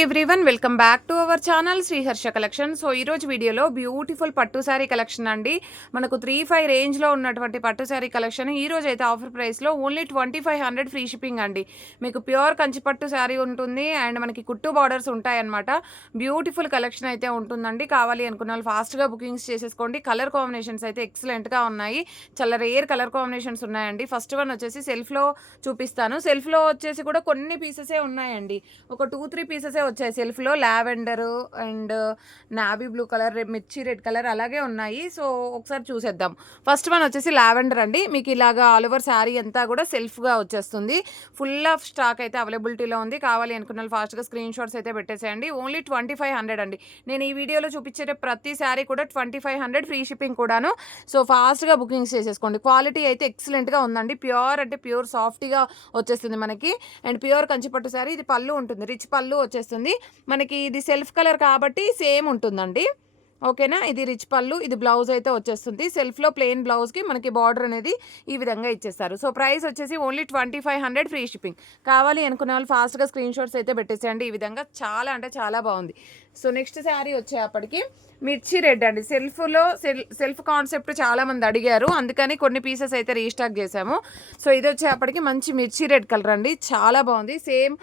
Everyone welcome back to our channel Sriharsha collection. So ఈరోజు వీడియోలో beautiful పట్టు శారీ కలెక్షన్ అండి. మనకు 3-5 రేంజ్లో ఉన్నటువంటి పట్టు శారీ కలెక్షన్ ఈరోజు అయితే ఆఫర్ ప్రైస్లో ఓన్లీ 2500 ఫ్రీ షిప్పింగ్ అండి. మీకు ప్యూర్ కంచి పట్టు శారీ ఉంటుంది అండ్ మనకి కుట్టు బార్డర్స్ ఉంటాయన్నమాట. బ్యూటిఫుల్ కలెక్షన్ అయితే ఉంటుందండి. కావాలి అనుకున్న వాళ్ళు ఫాస్ట్గా బుకింగ్స్ చేసేసుకోండి. కలర్ కాంబినేషన్స్ అయితే ఎక్సలెంట్గా ఉన్నాయి. చాలా రేర్ కలర్ కాంబినేషన్స్ ఉన్నాయండి. ఫస్ట్ వన్ వచ్చేసి సెల్ఫ్లో చూపిస్తాను. సెల్ఫ్లో వచ్చేసి కూడా కొన్ని పీసెసే ఉన్నాయండి. ఒక 2-3 పీసెసే వచ్చాయి సెల్ఫ్లో. Lavender and navy blue colour, mirchi red colour అలాగే ఉన్నాయి. సో ఒకసారి చూసేద్దాం. ఫస్ట్ వన్ వచ్చేసి లావెండర్ అండి. మీకు ఇలాగా ఆల్ ఓవర్ శారీ అంతా కూడా సెల్ఫ్గా వచ్చేస్తుంది. ఫుల్ ఆఫ్ స్టాక్ అయితే అవైలబిలిటీలో ఉంది. కావాలి అనుకున్న వాళ్ళు ఫాస్ట్గా స్క్రీన్ షాట్స్ అయితే పెట్టేసేయండి. ఓన్లీ 2500 అండి. నేను ఈ వీడియోలో చూపించే ప్రతి శారీ కూడా 2500 ఫ్రీ షిప్పింగ్ కూడాను. సో ఫాస్ట్గా బుకింగ్స్ చేసేసుకోండి. క్వాలిటీ అయితే ఎక్సలెంట్గా ఉందండి. ప్యూర్ అంటే ప్యూర్ సాఫ్ట్గా వచ్చేస్తుంది మనకి. అండ్ ప్యూర్ కంచిపట్టు శారీ. ఇది పళ్ళు ఉంటుంది, రిచ్ పళ్ళు వచ్చేస్తుంది మనకి. ఇది సెల్ఫ్ కలర్ కాబట్టి సేమ్ ఉంటుందండి. ఓకేనా. ఇది రిచ్ పళ్ళు, ఇది బ్లౌజ్ అయితే వచ్చేస్తుంది. సెల్ఫ్లో ప్లెయిన్ బ్లౌజ్కి మనకి బార్డర్ అనేది ఈ విధంగా ఇచ్చేస్తారు. సో ప్రైస్ వచ్చేసి ఓన్లీ 2500 ఫ్రీ షిప్పింగ్. కావాలి అనుకునే వాళ్ళు ఫాస్ట్గా స్క్రీన్ షాట్స్ అయితే పెట్టేసేయండి. ఈ విధంగా చాలా అంటే చాలా బాగుంది. సో నెక్స్ట్ శారీ వచ్చేప్పటికి మిర్చి రెడ్ అండి. సెల్ఫ్లో సెల్ఫ్ కాన్సెప్ట్ చాలామంది అడిగారు, అందుకని కొన్ని పీసెస్ అయితే రీస్టాక్ చేసాము. సో ఇది వచ్చేప్పటికి మంచి మిర్చి రెడ్ కలర్ అండి. చాలా బాగుంది. సేమ్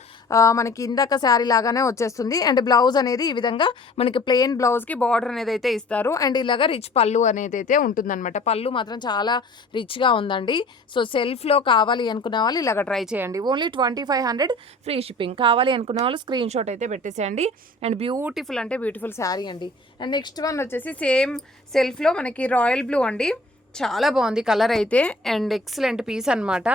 మనకి ఇందాక శారీ లాగానే వచ్చేస్తుంది. అండ్ బ్లౌజ్ అనేది ఈ విధంగా మనకి ప్లెయిన్ బ్లౌజ్కి బార్డర్ అనేది అయితే ఇస్తారు. అండ్ ఇలాగా రిచ్ పళ్ళు అనేది అయితే ఉంటుందన్నమాట. పళ్ళు మాత్రం చాలా రిచ్గా ఉందండి. సో సెల్ఫ్లో కావాలి అనుకున్న వాళ్ళు ఇలాగ ట్రై చేయండి. Only 2500 free shipping. కావాలి అనుకున్న వాళ్ళు స్క్రీన్ షాట్ అయితే పెట్టేసేయండి. అండ్ బ్యూటిఫుల్ అంటే బ్యూటిఫుల్ శారీ అండి. అండ్ నెక్స్ట్ వన్ వచ్చేసి సేమ్ సెల్ఫ్లో మనకి రాయల్ బ్లూ అండి. చాలా బాగుంది కలర్ అయితే. అండ్ ఎక్సలెంట్ పీస్ అనమాట.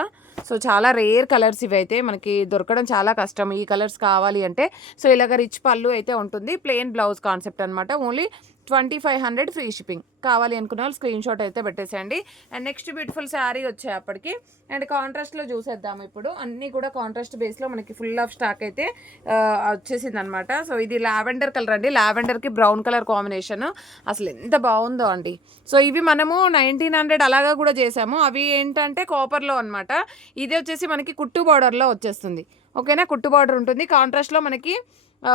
సో చాలా రేర్ కలర్స్ ఇవైతే మనకి దొరకడం చాలా కష్టం ఈ కలర్స్ కావాలి అంటే. సో ఇలాగ రిచ్ పళ్ళు అయితే ఉంటుంది. ప్లెయిన్ బ్లౌజ్ కాన్సెప్ట్ అనమాట. Only 2500 free shipping. కావాలి అనుకున్న వాళ్ళు స్క్రీన్ షాట్ అయితే పెట్టేసేయండి. అండ్ నెక్స్ట్ బ్యూటిఫుల్ శారీ వచ్చేప్పటికి అండ్ కాంట్రాస్ట్లో చూసేద్దాం. ఇప్పుడు అన్నీ కూడా కాంట్రాస్ట్ బేస్లో మనకి ఫుల్ ఆఫ్ స్టాక్ అయితే వచ్చేసింది అనమాట. సో ఇది లావెండర్ కలర్ అండి. లావెండర్కి బ్రౌన్ కలర్ కాంబినేషన్ అసలు ఎంత బాగుందో అండి. సో ఇవి మనము 1900 అలాగా కూడా చేసాము. అవి ఏంటంటే కాపర్లో అనమాట. ఇది వచ్చేసి మనకి కుట్టు బార్డర్లో వచ్చేస్తుంది. ఓకేనా. కుట్టు బార్డర్ ఉంటుంది. కాంట్రాస్ట్లో మనకి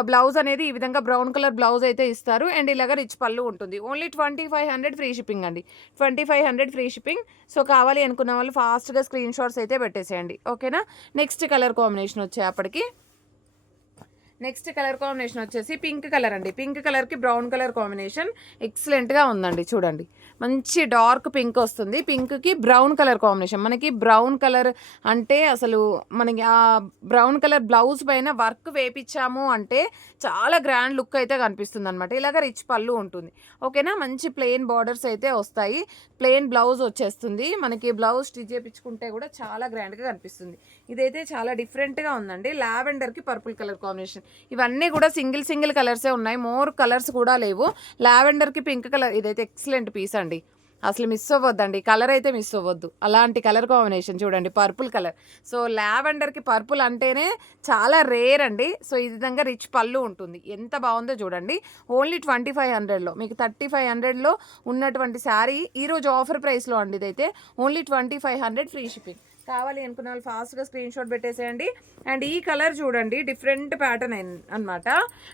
బ్లౌజ్ అనేది ఈ విధంగా బ్రౌన్ కలర్ బ్లౌజ్ అయితే ఇస్తారు. అండ్ ఇలాగ రిచ్ పళ్ళు ఉంటుంది. ఓన్లీ 2500 ఫ్రీ షిప్పింగ్ అండి. 2500 ఫ్రీ షిప్పింగ్. సో కావాలి అనుకున్న వాళ్ళు ఫాస్ట్గా స్క్రీన్ షాట్స్ అయితే పెట్టేసేయండి. ఓకేనా. నెక్స్ట్ కలర్ కాంబినేషన్ వచ్చేప్పటికి నెక్స్ట్ కలర్ కాంబినేషన్ వచ్చేసి పింక్ కలర్ అండి. పింక్ కలర్కి బ్రౌన్ కలర్ కాంబినేషన్ ఎక్సలెంట్గా ఉందండి. చూడండి, మంచి డార్క్ పింక్ వస్తుంది. పింక్కి బ్రౌన్ కలర్ కాంబినేషన్. మనకి బ్రౌన్ కలర్ అంటే అసలు మనకి ఆ బ్రౌన్ కలర్ బ్లౌజ్ పైన వర్క్ వేపించాము అంటే చాలా గ్రాండ్ లుక్ అయితే కనిపిస్తుంది అనమాట. ఇలాగ రిచ్ పళ్ళు ఉంటుంది. ఓకేనా. మంచి ప్లెయిన్ బార్డర్స్ అయితే వస్తాయి. ప్లెయిన్ బ్లౌజ్ వచ్చేస్తుంది. మనకి బ్లౌజ్ స్టిచ్ చేయించుకుంటే కూడా చాలా గ్రాండ్గా కనిపిస్తుంది. ఇదైతే చాలా డిఫరెంట్గా ఉందండి. లావెండర్కి పర్పుల్ కలర్ కాంబినేషన్. ఇవన్నీ కూడా సింగిల్ కలర్సే ఉన్నాయి. మోర్ కలర్స్ కూడా లేవు. లావెండర్కి పింక్ కలర్. ఇదైతే ఎక్సలెంట్ పీస్ అండి. అసలు మిస్ అవ్వద్దండి. కలర్ అయితే మిస్ అవ్వద్దు. అలాంటి కలర్ కాంబినేషన్ చూడండి, పర్పుల్ కలర్. సో లావెండర్కి పర్పుల్ అంటేనే చాలా రేర్ అండి. సో ఈ విధంగా రిచ్ పళ్ళు ఉంటుంది. ఎంత బాగుందో చూడండి. ఓన్లీ 2500లో మీకు 3500లో ఉన్నటువంటి శారీ ఈరోజు ఆఫర్ ప్రైస్లో అండి. ఇదైతే ఓన్లీ 2500 ఫ్రీ షిప్పింగ్. కావాలి అనుకున్న వాళ్ళు ఫాస్ట్గా స్క్రీన్ షాట్ పెట్టేసేయండి. అండ్ ఈ కలర్ చూడండి, డిఫరెంట్ ప్యాటర్న్ అనమాట.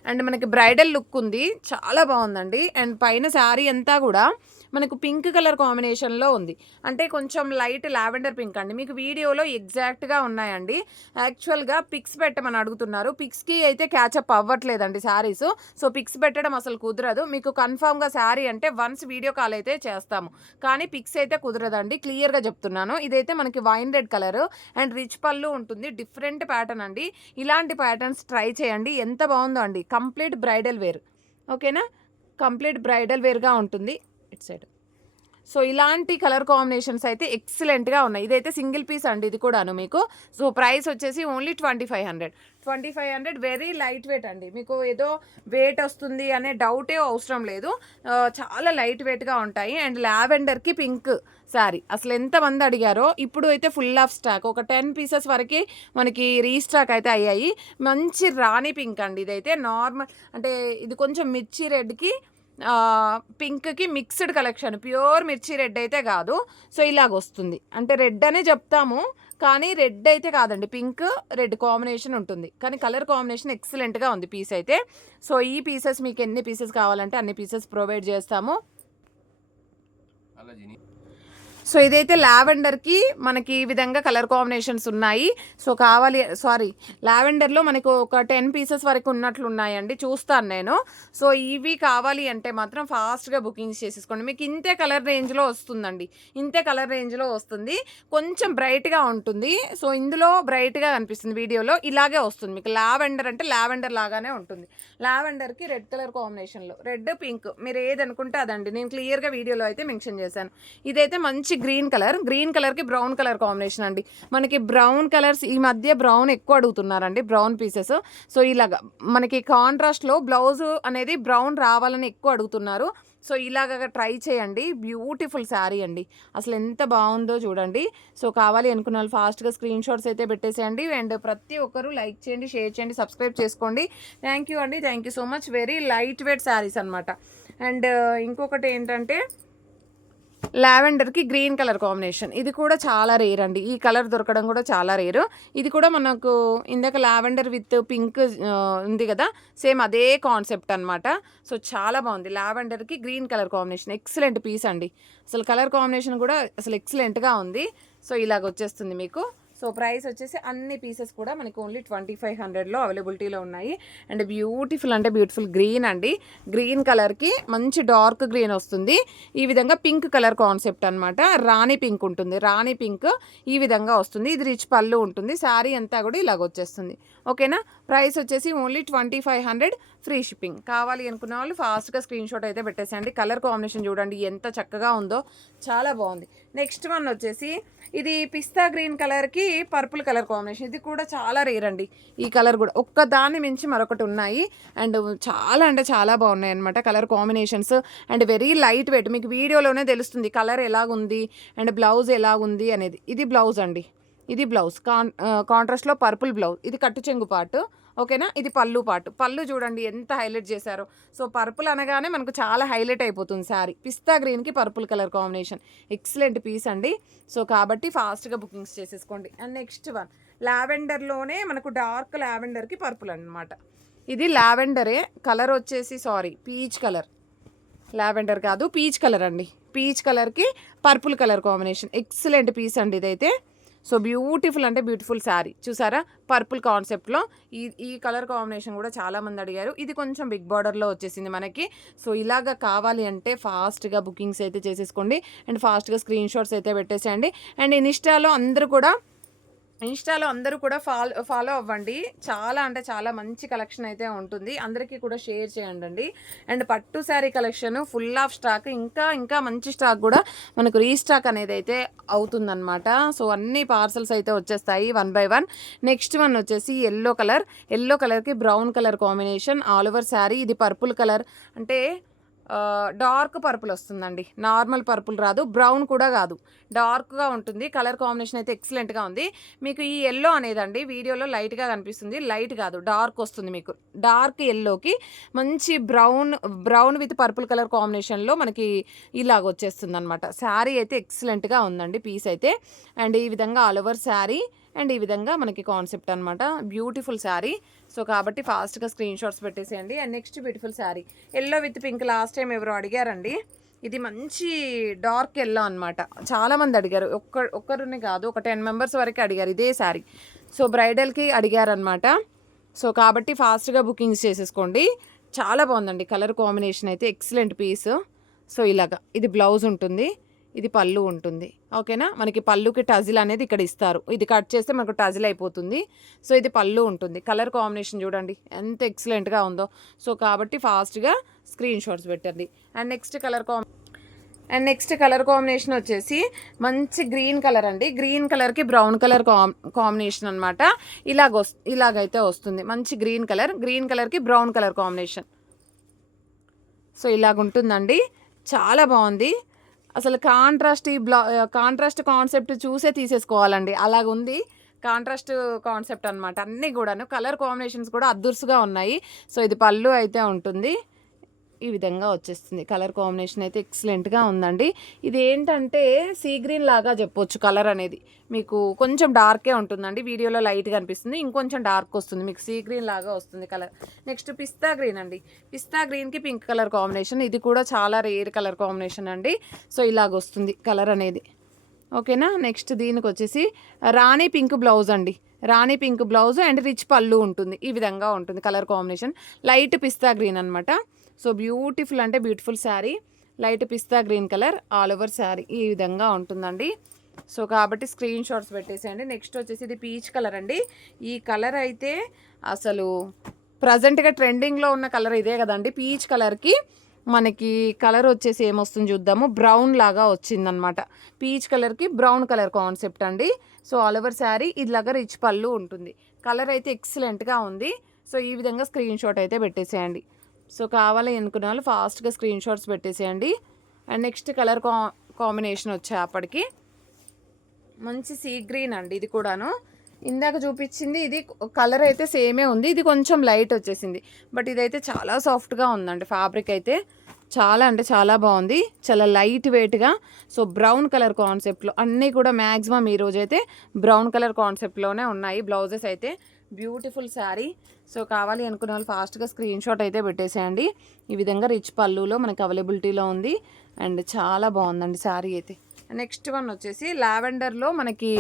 అండ్ మనకి బ్రైడల్ లుక్ ఉంది. చాలా బాగుందండి. అండ్ పైన శారీ అంతా కూడా మనకు పింక్ కలర్ కాంబినేషన్లో ఉంది. అంటే కొంచెం లైట్ లావెండర్ పింక్ అండి. మీకు వీడియోలో ఎగ్జాక్ట్గా ఉన్నాయండి. యాక్చువల్గా పిక్స్ పెట్టమని అడుగుతున్నారు. పిక్స్కి అయితే క్యాచప్ అవ్వట్లేదండి శారీస్. సో పిక్స్ పెట్టడం అసలు కుదరదు. మీకు కన్ఫామ్గా శారీ అంటే వన్స్ వీడియో కాల్ అయితే చేస్తాము, కానీ పిక్స్ అయితే కుదరదండి. క్లియర్గా చెప్తున్నాను. ఇదైతే మనకి wine red colour and rich పళ్ళు ఉంటుంది. డిఫరెంట్ ప్యాటర్న్ అండి. ఇలాంటి ప్యాటర్న్స్ ట్రై చేయండి. ఎంత బాగుందో అండి. Complete bridal wear. ఓకేనా. కంప్లీట్ బ్రైడల్ వేర్గా ఉంటుంది ఇట్ సైడ్. సో ఇలాంటి కలర్ కాంబినేషన్స్ అయితే ఎక్సలెంట్గా ఉన్నాయి. ఇదైతే సింగిల్ పీస్ అండి ఇది కూడాను మీకు. సో ప్రైస్ వచ్చేసి ఓన్లీ 2500. వెరీ లైట్ వెయిట్ అండి. మీకు ఏదో వెయిట్ వస్తుంది అనే డౌటే అవసరం లేదు. చాలా లైట్ వెయిట్గా ఉంటాయి. అండ్ లావెండర్కి పింక్ శారీ అసలు ఎంతమంది అడిగారో. ఇప్పుడు అయితే ఫుల్ ఆఫ్ స్టాక్. ఒక 10 పీసెస్ వరకు మనకి రీస్టాక్ అయితే అయ్యాయి. మంచి రాణి పింక్ అండి. ఇదైతే నార్మల్ అంటే ఇది కొంచెం మిర్చి రెడ్కి పింక్కి మిక్స్డ్ కలెక్షన్. ప్యూర్ మిర్చి రెడ్ అయితే కాదు. సో ఇలాగ వస్తుంది. అంటే రెడ్ అనే చెప్తాము కానీ రెడ్ అయితే కాదండి, పింక్ రెడ్ కాంబినేషన్ ఉంటుంది. కానీ కలర్ కాంబినేషన్ ఎక్సలెంట్గా ఉంది పీస్ అయితే. సో ఈ పీసెస్ మీకు ఎన్ని పీసెస్ కావాలంటే అన్ని పీసెస్ ప్రొవైడ్ చేస్తాము. సో ఇదైతే లావెండర్కి మనకి ఈ విధంగా కలర్ కాంబినేషన్స్ ఉన్నాయి. సో లావెండర్లో మనకు ఒక 10 పీసెస్ వరకు ఉన్నట్లు ఉన్నాయండి, చూస్తాను నేను. సో ఇవి కావాలి అంటే మాత్రం ఫాస్ట్గా బుకింగ్స్ చేసేసుకోండి. మీకు ఇంతే కలర్ రేంజ్లో వస్తుందండి, ఇంతే కలర్ రేంజ్లో వస్తుంది. కొంచెం బ్రైట్గా ఉంటుంది. సో ఇందులో బ్రైట్గా కనిపిస్తుంది, వీడియోలో ఇలాగే వస్తుంది మీకు. లావెండర్ అంటే లావెండర్ లాగానే ఉంటుంది. లావెండర్కి రెడ్ కలర్ కాంబినేషన్లో, రెడ్ పింక్ మీరు ఏది అనుకుంటే అదండి. నేను క్లియర్గా వీడియోలో అయితే మెన్షన్ చేశాను. ఇదైతే మంచి గ్రీన్ కలర్కి బ్రౌన్ కలర్ కాంబినేషన్ అండి. మనకి బ్రౌన్ కలర్స్ ఈ మధ్య బ్రౌన్ ఎక్కువ అడుగుతున్నారండి, బ్రౌన్ పీసెస్. సో ఇలాగా మనకి కాంట్రాస్ట్లో బ్లౌజ్ అనేది బ్రౌన్ రావాలని ఎక్కువ అడుగుతున్నారు. సో ఇలాగ ట్రై చేయండి. బ్యూటిఫుల్ శారీ అండి, అసలు ఎంత బాగుందో చూడండి. సో కావాలి అనుకున్న వాళ్ళు ఫాస్ట్గా స్క్రీన్ షాట్స్ అయితే పెట్టేసేయండి. అండ్ ప్రతి ఒక్కరు లైక్ చేయండి, షేర్ చేయండి, సబ్స్క్రైబ్ చేసుకోండి. థ్యాంక్ యూ అండి, thank you so much. Very light weight saris అనమాట. అండ్ ఇంకొకటి ఏంటంటే లావెండర్కి గ్రీన్ కలర్ కాంబినేషన్, ఇది కూడా చాలా రేర్ అండి. ఈ కలర్ దొరకడం కూడా చాలా రేరు. ఇది కూడా మనకు ఇందాక లావెండర్ విత్ పింక్ ఉంది కదా, సేమ్ అదే కాన్సెప్ట్ అనమాట. సో చాలా బాగుంది. లావెండర్కి green colour combination excellent piece అండి. అసలు కలర్ కాంబినేషన్ కూడా అసలు ఎక్సలెంట్గా ఉంది. సో ఇలాగ వచ్చేస్తుంది మీకు. సో ప్రైస్ వచ్చేసి అన్ని పీసెస్ కూడా మనకి ఓన్లీ 2500లో అవైలబిలిటీలో ఉన్నాయి. అండ్ బ్యూటిఫుల్ అంటే బ్యూటిఫుల్ గ్రీన్ అండి. గ్రీన్ కలర్కి మంచి డార్క్ గ్రీన్ వస్తుంది. ఈ విధంగా పింక్ కలర్ కాన్సెప్ట్ అనమాట. రాణి పింక్ ఉంటుంది, రాణి పింక్ ఈ విధంగా వస్తుంది. ఇది రిచ్ పళ్ళు ఉంటుంది. శారీ అంతా కూడా ఇలాగ వచ్చేస్తుంది. ఓకేనా. ప్రైస్ వచ్చేసి ఓన్లీ 2500, ఫ్రీ షిప్పింగ్. కావాలి అనుకున్న వాళ్ళు ఫాస్ట్గా స్క్రీన్ షాట్ అయితే పెట్టేసేయండి. కలర్ కాంబినేషన్ చూడండి ఎంత చక్కగా ఉందో, చాలా బాగుంది. నెక్స్ట్ వన్ వచ్చేసి ఇది పిస్తా గ్రీన్ కలర్కి పర్పుల్ కలర్ కాంబినేషన్. ఇది కూడా చాలా రేర్ అండి. ఈ కలర్ కూడా ఒక్కదాన్ని మించి మరొకటి ఉన్నాయి. అండ్ చాలా అంటే చాలా బాగున్నాయి అనమాట colour combinations. And very light weight, మీకు వీడియోలోనే తెలుస్తుంది కలర్ ఎలాగుంది అండ్ బ్లౌజ్ ఎలాగుంది అనేది. ఇది బ్లౌజ్ అండి, ఇది బ్లౌజ్ కాంట్రాస్ట్లో పర్పుల్ బ్లౌజ్. ఇది కట్టు చెంగు పార్ట్. ఓకేనా. ఇది పళ్ళు పార్ట్. పళ్ళు చూడండి ఎంత హైలైట్ చేశారో. సో పర్పుల్ అనగానే మనకు చాలా హైలైట్ అయిపోతుంది శారీ. పిస్తా గ్రీన్కి purple colour combination excellent piece అండి. సో కాబట్టి ఫాస్ట్గా బుకింగ్స్ చేసేసుకోండి. అండ్ నెక్స్ట్ వన్ లావెండర్లోనే మనకు డార్క్ లావెండర్కి పర్పుల్ అనమాట. ఇది లావెండరే, కలర్ వచ్చేసి పీచ్ కలర్. లావెండర్ కాదు, పీచ్ కలర్ అండి. పీచ్ కలర్కి purple colour combination excellent piece అండి ఇదైతే. సో బ్యూటిఫుల్ అంటే బ్యూటిఫుల్ శారీ చూసారా, పర్పుల్ కాన్సెప్ట్లో. ఈ కలర్ కాంబినేషన్ కూడా చాలామంది అడిగారు. ఇది కొంచెం బిగ్ బార్డర్లో వచ్చేసింది మనకి. సో ఇలాగ కావాలి అంటే ఫాస్ట్గా బుకింగ్స్ అయితే చేసేసుకోండి. అండ్ ఫాస్ట్గా స్క్రీన్ షాట్స్ అయితే పెట్టేసేయండి. అండ్ ఇన్స్టాలో అందరూ కూడా ఫాలో అవ్వండి. చాలా అంటే చాలా మంచి కలెక్షన్ అయితే ఉంటుంది. అందరికీ కూడా షేర్ చేయండి. అండ్ పట్టు sari collection full of stock, ఇంకా మంచి స్టాక్ కూడా మనకు రీస్టాక్ అనేది అయితే అవుతుందన్నమాట. సో అన్ని పార్సల్స్ అయితే వచ్చేస్తాయి 1 by 1. నెక్స్ట్ వన్ వచ్చేసి ఎల్లో కలర్కి brown colour combination all over sari. ఇది పర్పుల్ కలర్ అంటే డార్క్ పర్పుల్ వస్తుందండి, నార్మల్ పర్పుల్ రాదు, బ్రౌన్ కూడా కాదు, డార్క్గా ఉంటుంది. కలర్ కాంబినేషన్ అయితే ఎక్సలెంట్గా ఉంది. మీకు ఈ ఎల్లో అనేదండి వీడియోలో లైట్గా కనిపిస్తుంది, లైట్ కాదు డార్క్ వస్తుంది మీకు. డార్క్ ఎల్లోకి మంచి బ్రౌన్ విత్ పర్పుల్ కలర్ కాంబినేషన్లో మనకి ఇలాగ వచ్చేస్తుంది అనమాట. శారీ అయితే ఎక్సలెంట్గా ఉందండి పీస్ అయితే. అండ్ ఈ విధంగా ఆల్ ఓవర్ శారీ అండ్ ఈ విధంగా మనకి కాన్సెప్ట్ అనమాట. బ్యూటిఫుల్ శారీ. సో కాబట్టి ఫాస్ట్గా స్క్రీన్ షాట్స్ పెట్టేసేయండి. And next beautiful sari yellow with pink. Last time ఎవరో అడిగారండి, ఇది మంచి డార్క్ ఎల్లో అనమాట. చాలామంది అడిగారు, ఒక్కరిని కాదు ఒక 10 మెంబర్స్ వరకు అడిగారు ఇదే శారీ. సో బ్రైడల్కి అడిగారనమాట. సో కాబట్టి ఫాస్ట్గా బుకింగ్స్ చేసేసుకోండి. చాలా బాగుందండి కలర్ కాంబినేషన్ అయితే ఎక్సలెంట్ పీస్. సో ఇలాగా ఇది బ్లౌజ్ ఉంటుంది, ఇది పళ్ళు ఉంటుంది. ఓకేనా. మనకి పళ్ళుకి టజిల్ అనేది ఇక్కడ ఇస్తారు, ఇది కట్ చేస్తే మనకు టజిల్ అయిపోతుంది. సో ఇది పళ్ళు ఉంటుంది. కలర్ కాంబినేషన్ చూడండి ఎంత ఎక్సలెంట్గా ఉందో. సో కాబట్టి ఫాస్ట్గా స్క్రీన్ షాట్స్ పెట్టండి. అండ్ నెక్స్ట్ కలర్ కాంబినేషన్ వచ్చేసి మంచి గ్రీన్ కలర్ అండి. గ్రీన్ కలర్కి బ్రౌన్ కలర్ కాంబినేషన్ అనమాట. ఇలాగైతే వస్తుంది. మంచి గ్రీన్ కలర్కి బ్రౌన్ కలర్ కాంబినేషన్. సో ఇలాగుంటుందండి, చాలా బాగుంది. అసలు కాంట్రాస్ట్ కాన్సెప్ట్ చూసే తీసేసుకోవాలండి, అలాగుంది కాంట్రాస్ట్ కాన్సెప్ట్ అనమాట. అన్నీ కూడాను కలర్ కాంబినేషన్స్ కూడా అద్దుర్సుగా ఉన్నాయి. సో ఇది పళ్ళు అయితే ఉంటుంది. ఈ విధంగా వచ్చేస్తుంది. కలర్ కాంబినేషన్ అయితే ఎక్సలెంట్గా ఉందండి. ఇది ఏంటంటే సీ గ్రీన్ లాగా చెప్పొచ్చు. కలర్ అనేది మీకు కొంచెం డార్కే ఉంటుందండి, వీడియోలో లైట్గా అనిపిస్తుంది, ఇంకొంచెం డార్క్ వస్తుంది, మీకు సీ గ్రీన్ లాగా వస్తుంది కలర్. నెక్స్ట్ పిస్తా గ్రీన్ అండి. పిస్తా గ్రీన్కి పింక్ కలర్ కాంబినేషన్, ఇది కూడా చాలా రేర్ కలర్ కాంబినేషన్ అండి. సో ఇలాగ వస్తుంది కలర్ అనేది. ఓకేనా. నెక్స్ట్ దీనికి వచ్చేసి రాణి పింక్ బ్లౌజ్ అండి. Rani pink blouse and rich పళ్ళు ఉంటుంది. ఈ విధంగా ఉంటుంది colour combination. Light pista green అనమాట. సో బ్యూటిఫుల్ అంటే beautiful sari. Light pista green colour all over sari ఈ విధంగా ఉంటుందండి. సో కాబట్టి స్క్రీన్ షాట్స్ పెట్టేసేయండి. నెక్స్ట్ వచ్చేసి ఇది పీచ్ కలర్ అండి. ఈ కలర్ అయితే అసలు ప్రజెంట్గా ట్రెండింగ్లో ఉన్న కలర్ ఇదే కదండి. పీచ్ కలర్కి మనకి కలర్ వచ్చేసి ఏమొస్తుంది చూద్దాము. బ్రౌన్ లాగా వచ్చిందనమాట. పీచ్ కలర్కి బ్రౌన్ కలర్ కాన్సెప్ట్ అండి. సో ఆల్ ఓవర్ శారీ ఇలాగా రిచ్ పళ్ళు ఉంటుంది. కలర్ అయితే ఎక్సలెంట్గా ఉంది. సో ఈ విధంగా స్క్రీన్ షాట్ అయితే పెట్టేసేయండి. సో కావాలి అనుకున్న వాళ్ళు ఫాస్ట్గా స్క్రీన్ షాట్స్ పెట్టేసేయండి. అండ్ నెక్స్ట్ కలర్ కాంబినేషన్ వచ్చేప్పటికి మంచి సీ గ్రీన్ అండి. ఇది కూడాను ఇందాక చూపించింది ఇది కలర్ అయితే సేమే ఉంది, ఇది కొంచెం లైట్ వచ్చేసింది. బట్ ఇదైతే చాలా సాఫ్ట్గా ఉందండి. ఫ్యాబ్రిక్ అయితే చాలా అంటే చాలా బాగుంది, చాలా లైట్ వెయిట్గా. సో బ్రౌన్ కలర్ కాన్సెప్ట్లో అన్నీ కూడా మ్యాక్సిమం ఈరోజైతే బ్రౌన్ కలర్ కాన్సెప్ట్లోనే ఉన్నాయి బ్లౌజెస్ అయితే. బ్యూటిఫుల్ శారీ. సో కావాలి అనుకునే వాళ్ళు ఫాస్ట్గా స్క్రీన్ షాట్ అయితే పెట్టేసేయండి. ఈ విధంగా రిచ్ పళ్ళులో మనకి అవైలబిలిటీలో ఉంది అండ్ చాలా బాగుందండి శారీ అయితే. నెక్స్ట్ వన్ వచ్చేసి లావెండర్లో మనకి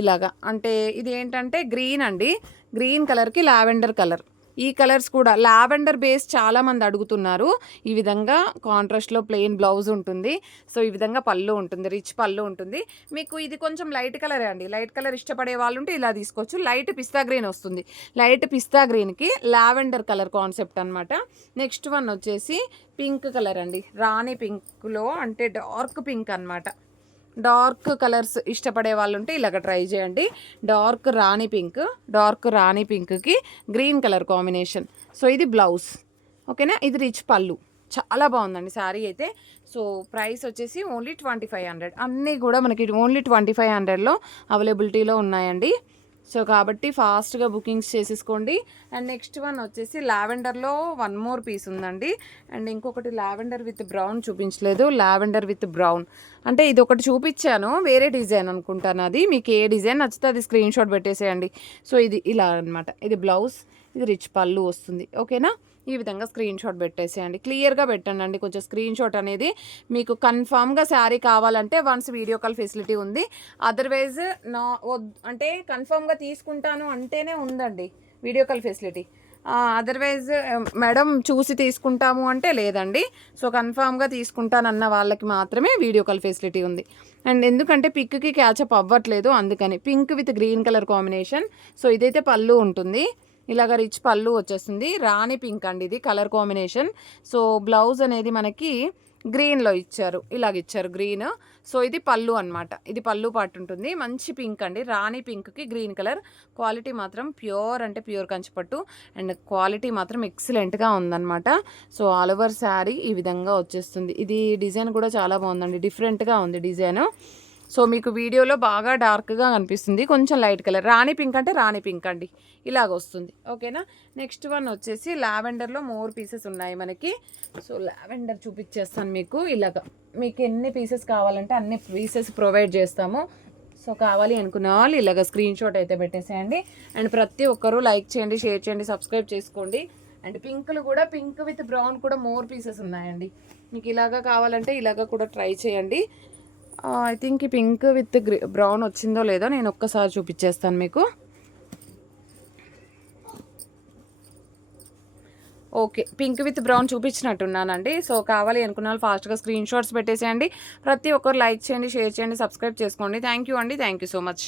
ఇలాగా అంటే ఇది ఏంటంటే గ్రీన్ అండి. గ్రీన్ కలర్కి లావెండర్ కలర్. ఈ కలర్స్ కూడా లావెండర్ బేస్ చాలామంది అడుగుతున్నారు. ఈ విధంగా కాంట్రాస్ట్లో ప్లెయిన్ బ్లౌజ్ ఉంటుంది. సో ఈ విధంగా పళ్ళు ఉంటుంది, రిచ్ పళ్ళు ఉంటుంది. మీకు ఇది కొంచెం లైట్ కలరే అండి. లైట్ కలర్ ఇష్టపడే వాళ్ళు ఉంటే ఇలా తీసుకోవచ్చు. లైట్ పిస్తా గ్రీన్ వస్తుంది. లైట్ పిస్తా గ్రీన్కి లావెండర్ కలర్ కాన్సెప్ట్ అనమాట. నెక్స్ట్ వన్ వచ్చేసి పింక్ కలర్ అండి. రాణి పింక్లో అంటే డార్క్ పింక్ అనమాట. డార్క్ కలర్స్ ఇష్టపడే వాళ్ళు ఉంటే ఇలాగ ట్రై చేయండి. డార్క్ రాణి పింక్కి గ్రీన్ కలర్ కాంబినేషన్. సో ఇది బ్లౌజ్. ఓకేనా. ఇది రిచ్ పళ్ళు. చాలా బాగుందండి శారీ అయితే. సో ప్రైస్ వచ్చేసి ఓన్లీ 2500. అన్నీ కూడా మనకి ఓన్లీ 2500లో అవైలబిలిటీలో ఉన్నాయండి. సో కాబట్టి ఫాస్ట్గా బుకింగ్స్ చేసేసుకోండి. అండ్ నెక్స్ట్ వన్ వచ్చేసి లావెండర్లో వన్ మోర్ పీస్ ఉందండి. అండ్ ఇంకొకటి లావెండర్ విత్ బ్రౌన్ చూపించలేదు. లావెండర్ విత్ బ్రౌన్ అంటే ఇది ఒకటి చూపించాను, వేరే డిజైన్ అనుకుంటాను. అది మీకు ఏ డిజైన్ నచ్చితే అది స్క్రీన్ షాట్ పెట్టేసేయండి. సో ఇది ఇలా అనమాట. ఇది బ్లౌజ్, ఇది రిచ్ పళ్ళు వస్తుంది. ఓకేనా. ఈ విధంగా స్క్రీన్ షాట్ పెట్టేసేయండి. క్లియర్గా పెట్టండి. కొంచెం స్క్రీన్ షాట్ అనేది మీకు కన్ఫామ్గా శారీ కావాలంటే వన్స్ వీడియో కాల్ ఫెసిలిటీ ఉంది. అదర్వైజ్ అంటే కన్ఫామ్గా తీసుకుంటాను అంటేనే ఉందండి video call facility. Otherwise madam చూసి తీసుకుంటాము అంటే లేదండి. సో కన్ఫామ్గా తీసుకుంటానన్న వాళ్ళకి మాత్రమే వీడియో కాల్ ఫెసిలిటీ ఉంది. అండ్ ఎందుకంటే పిక్కి క్యాచప్ అవ్వట్లేదు అందుకని. Pink with green colour combination. So ఇదైతే పళ్ళు ఉంటుంది. ఇలాగ రిచ్ పళ్ళు వచ్చేస్తుంది. రాణి పింక్ అండి ఇది కలర్ కాంబినేషన్. సో బ్లౌజ్ అనేది మనకి గ్రీన్లో ఇచ్చారు, ఇలాగ ఇచ్చారు గ్రీన్. సో ఇది పళ్ళు అనమాట. ఇది పళ్ళు పాటు ఉంటుంది. మంచి పింక్ అండి. రాణి పింక్కి గ్రీన్ కలర్. క్వాలిటీ మాత్రం ప్యూర్ అంటే ప్యూర్ కంచిపట్టు అండ్ క్వాలిటీ మాత్రం ఎక్సలెంట్గా ఉందన్నమాట. సో ఆల్ ఓవర్ శారీ ఈ విధంగా వచ్చేస్తుంది. ఇది డిజైన్ కూడా చాలా బాగుందండి, డిఫరెంట్గా ఉంది డిజైన్. సో మీకు వీడియోలో బాగా డార్క్గా కనిపిస్తుంది, కొంచెం లైట్ కలర్. రాణి పింక్ అంటే రాణి పింక్ అండి, ఇలాగ వస్తుంది. ఓకేనా. నెక్స్ట్ వన్ వచ్చేసి లావెండర్లో మోర్ పీసెస్ ఉన్నాయి మనకి. సో లావెండర్ చూపించేస్తాను మీకు. ఇలాగ మీకు ఎన్ని పీసెస్ కావాలంటే అన్ని పీసెస్ ప్రొవైడ్ చేస్తాము. సో కావాలి అనుకున్న వాళ్ళు ఇలాగ స్క్రీన్ షాట్ అయితే పెట్టేసేయండి. అండ్ ప్రతి ఒక్కరూ లైక్ చేయండి, షేర్ చేయండి, సబ్స్క్రైబ్ చేసుకోండి. అండ్ పింక్లు కూడా పింక్ విత్ బ్రౌన్ కూడా మోర్ పీసెస్ ఉన్నాయండి. మీకు ఇలాగ కావాలంటే ఇలాగ కూడా ట్రై చేయండి. ఐ థింక్ ఈ పింక్ విత్ బ్రౌన్ వచ్చిందో లేదో నేను ఒక్కసారి చూపించేస్తాను మీకు. ఓకే, పింక్ విత్ బ్రౌన్ చూపించినట్టున్నానండి. సో కావాలి అనుకున్న వాళ్ళు ఫాస్ట్గా స్క్రీన్ షాట్స్ పెట్టేసేయండి. ప్రతి ఒక్కరు లైక్ చేయండి, షేర్ చేయండి, సబ్స్క్రైబ్ చేసుకోండి. థ్యాంక్ యూ అండి. Thank you so much.